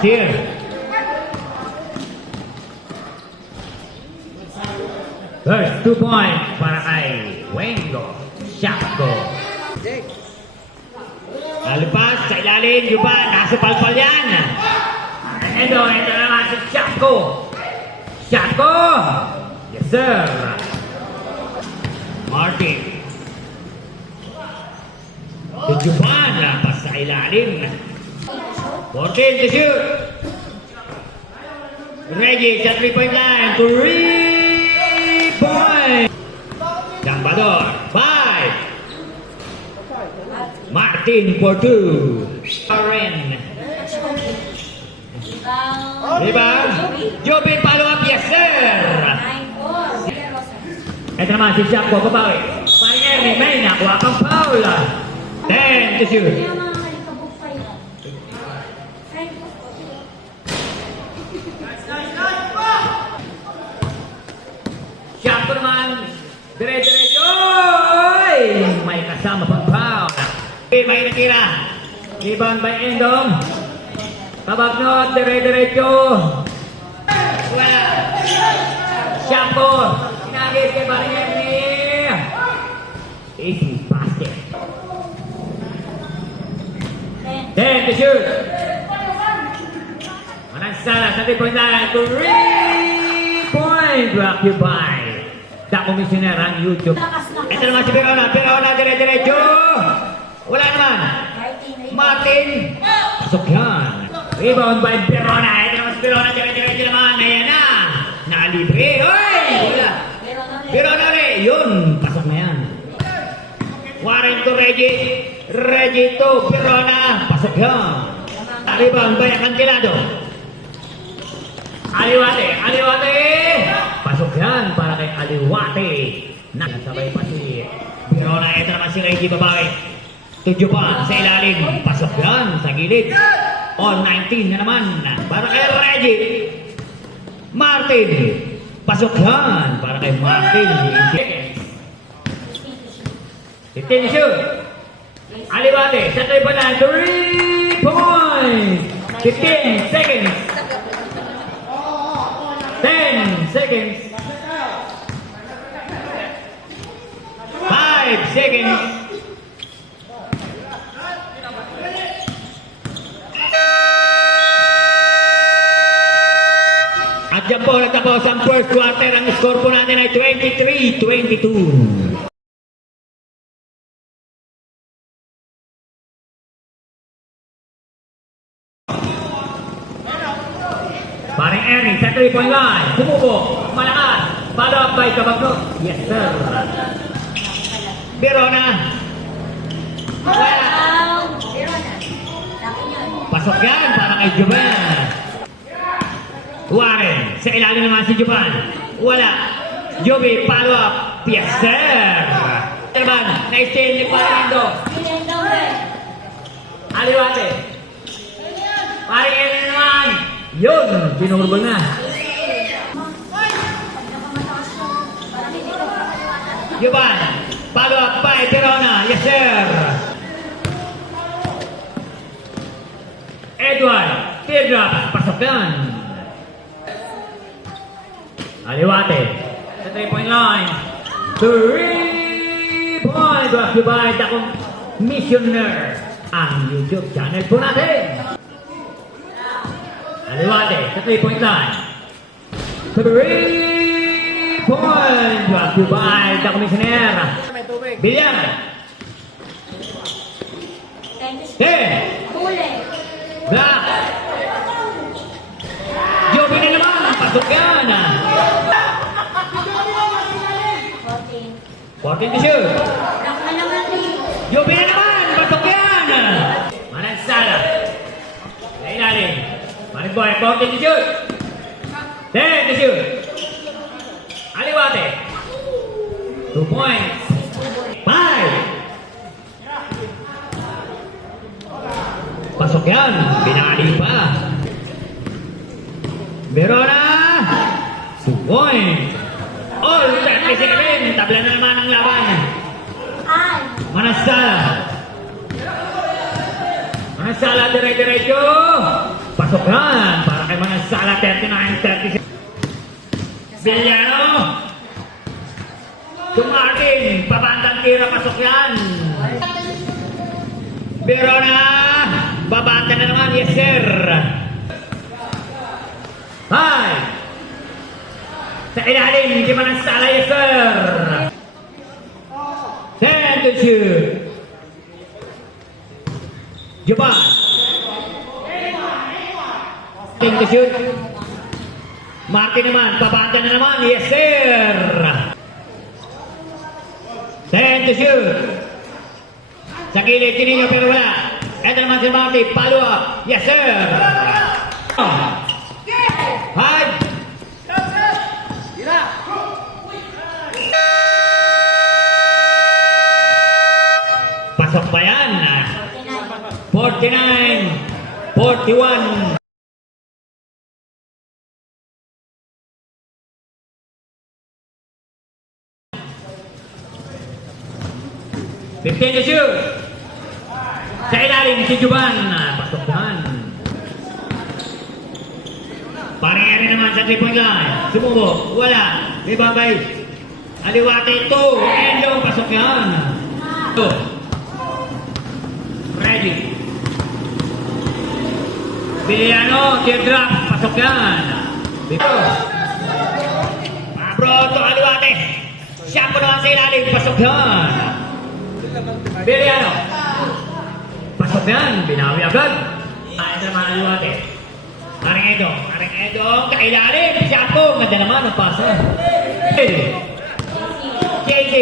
Here. First 2 points para kay Wengo Shapko. Lalipas sa ilalim, Yuban, nasa palpal yan. Ito naman si Shapko. Shapko! Yes, sir. Martin. Si Yuban, lapas sa ilalim. 14 to shoot. Reggie sa 3-point line. 3 points. Jambador. 5. Martin for 2. Karen. Rebound. Joby follow up. Yes, sir. Ito naman si Shapko kabawi. Paring may nakuha kang foul. 10 to shoot. Shapko naman. Dire-diretso. May kasama pang foul. May natira. Rebound by Endong. Kabagnot, dire-diretso. Wala. Shapko. Sinagit kay Barangay. Easy basket. 10 to shoot. Manansala sa 3-point line. 3 points. Brought you by The Commissioner on YouTube. Ito naman si Verona. Verona, dire-diretso. Wala naman. Martin. Pasok yan. Rebound by Verona. Ito naman si Verona. Dire-diretso naman. Ayan na. Nakalibre. Hoy! Wala. Verona rin. Yun. Pasok na yan. Warren to Reggie. Reggie to Verona. Pasok yan. Rebound by Acantilado. Aliwate. Aliwate. Pasok yan para kay Aliwate. Nasabay pa si Verona. Ito naman si Reggie babae. Tudyo pa sa ilalim. Pasok yan sa gilid. All 19 na naman. Para kay Reggie. Martin. Pasok yan para kay Martin. 15 shoot. Aliwate. Sa 3 pa na. 3 points. 15 seconds. 10 seconds. 5 seconds. At dyan po nagtapos ang first quarter. Ang score po natin ay 23-22. Paring Ernie sa 3-point line. Sumubo. Malakas. Follow up by Kabagnot. Yes, sir. Verona. Pasok yan para kay Juban. Warren. Sa ilalim naman si Juban. Wala. Joby, follow up. Yes, sir. Naman, na-steal ni Parando. Aliwate. Paring Ernie naman. Yun, pinurbol na. Yuban, follow up by Verona. Yes, sir. Edward, teardrop, pasok yan. Aliwate, sa 3-point line. 3 points brought to you by The Commissioner. Ang YouTube channel po natin. Aliwate sa 3-point line. 3 points brought to you by The Commissioner. Bilyang. 10. Black. Joby na naman. Pasok yan. 14 to shoot. Joby na naman. Pasok yan. Manansala. Lainalim. Maring boy, 14 to shoot. 10 to shoot. Aliwate. 2 points. 5. Pasok yan. Binali pa. Verona. 2 points. All 37. Tabla na naman ang laban. Manansala. Manansala, dire-diretso. Pasok yan. Para kay Manansala, 39-36. Villano. Dumartin. Pabandang tira. Pasok yan. Verona. Babanda na naman. Yes, sir. Hi. Sa ilalim. Hindi Manansala. Yes, sir. 10 to shoot. Japan. 10 to shoot. Martin naman, pabanda na naman. Yes, sir. 10 to shoot. Sa kilid, Tininho pero wala. Ito naman si Martin, follow up. Yes, sir. Hide. Pasok pa yan. 49, 41. Fifteen to shoot. Sa ilalim si Juban. Pasok yan. Parehari naman sa 3-point line. Sumubo. Wala. May babay. Aliwate 2. Endo. Pasok yan. 2. Ready. Villano. Teardrop. Pasok yan. Dito. Mabroto. Aliwate. Siya po naman sa ilalim. Pasok yan. Villano. Pasok yan. Binawi agad. Ito naman Aliwate. Aring Edo, kailalim, Siapo, ganda naman ang pasa. JJ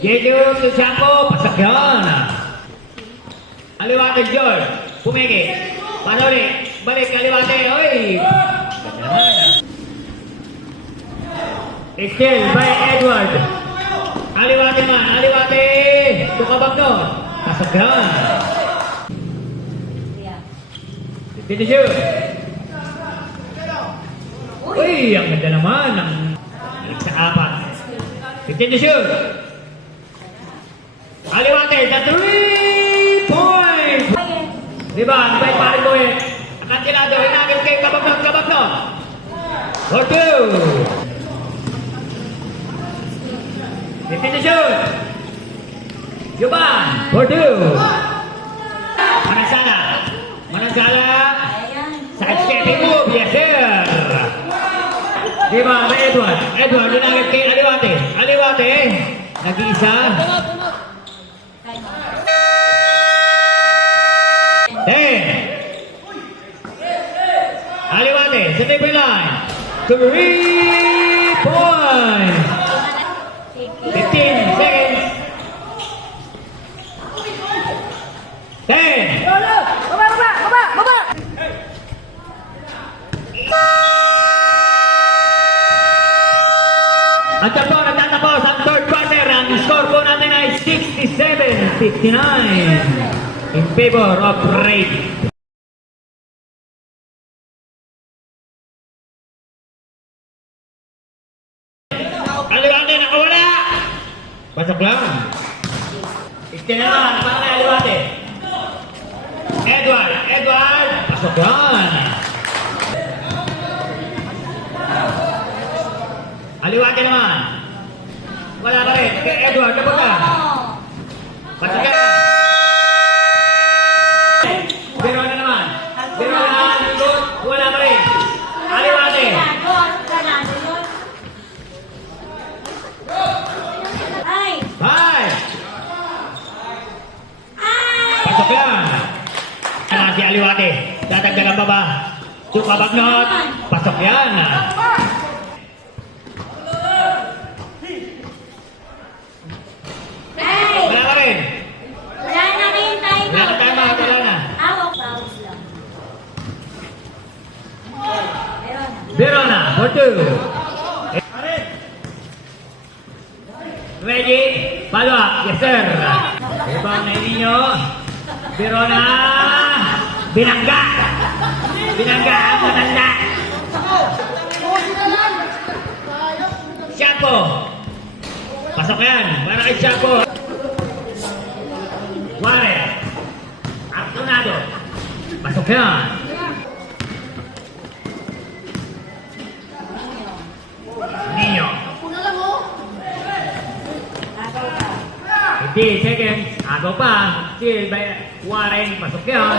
to Siapo, pasak yan. Aliwate George, pumigi. Paano ulit, balik Aliwate, oy. Ganda naman. Still by Edward. Aliwate man, Aliwate, tukabag doon. Pasak yan. Finish yun. Uy, ang ganda naman. Ang sa apat. Finish yun. Aliwate, the 3-point. Diba? Ang bait parin mo eh. Ang kantilado, hinagin kay kabagnon. For 2. Finish yun. Yuban, for 2. Manansala. Side stepping move, yes sir. Diba, may Edward, dinagit kay Aliwate, nag-iisa. 10. Aliwate, sa table line. 3 points. 15 seconds. 10. At yan po, nagtatapos ang third quarter. Ang score po natin ay 67-59 in favor of Ray. Aliwate, nakawala! Pasok lang. Naman, para kay Aliwate. Edward, pasok yan. Aliwate naman. Wala pa rin. Kay Edward, kapag ka. Pasok yan. Verona naman. Likod. Wala pa rin. Aliwate. Hi! Pasok yan. Si Aliwate. Dadagdagan pa ba? Sukabagnot. Pasok yan. Wala pa rin. Wala na rin tayo. Wala na tayo mga. Wala na. Awak. Bawas lang. Verona, for 2. Ready? Follow up. Yes, sir. Ibang na ninyo. Verona. Binangga ang matanda. Siapo. Pasok yan. Para kay Siapo. Warren. Ang yan. Nino. Hindi, seconds. Agaw pa. Still, by Warren. Pasok yan.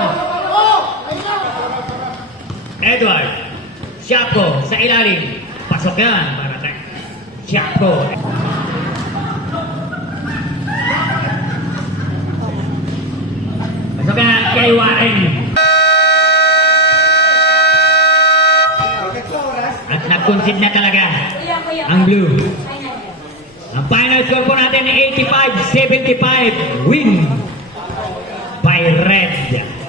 Edward. Shapko sa ilalim. Pasok yan. Para kay Shapko. Pasok yan kay Warren. At nag-concede na talaga ang blue. Ang final score po natin ay 85-75 win by red.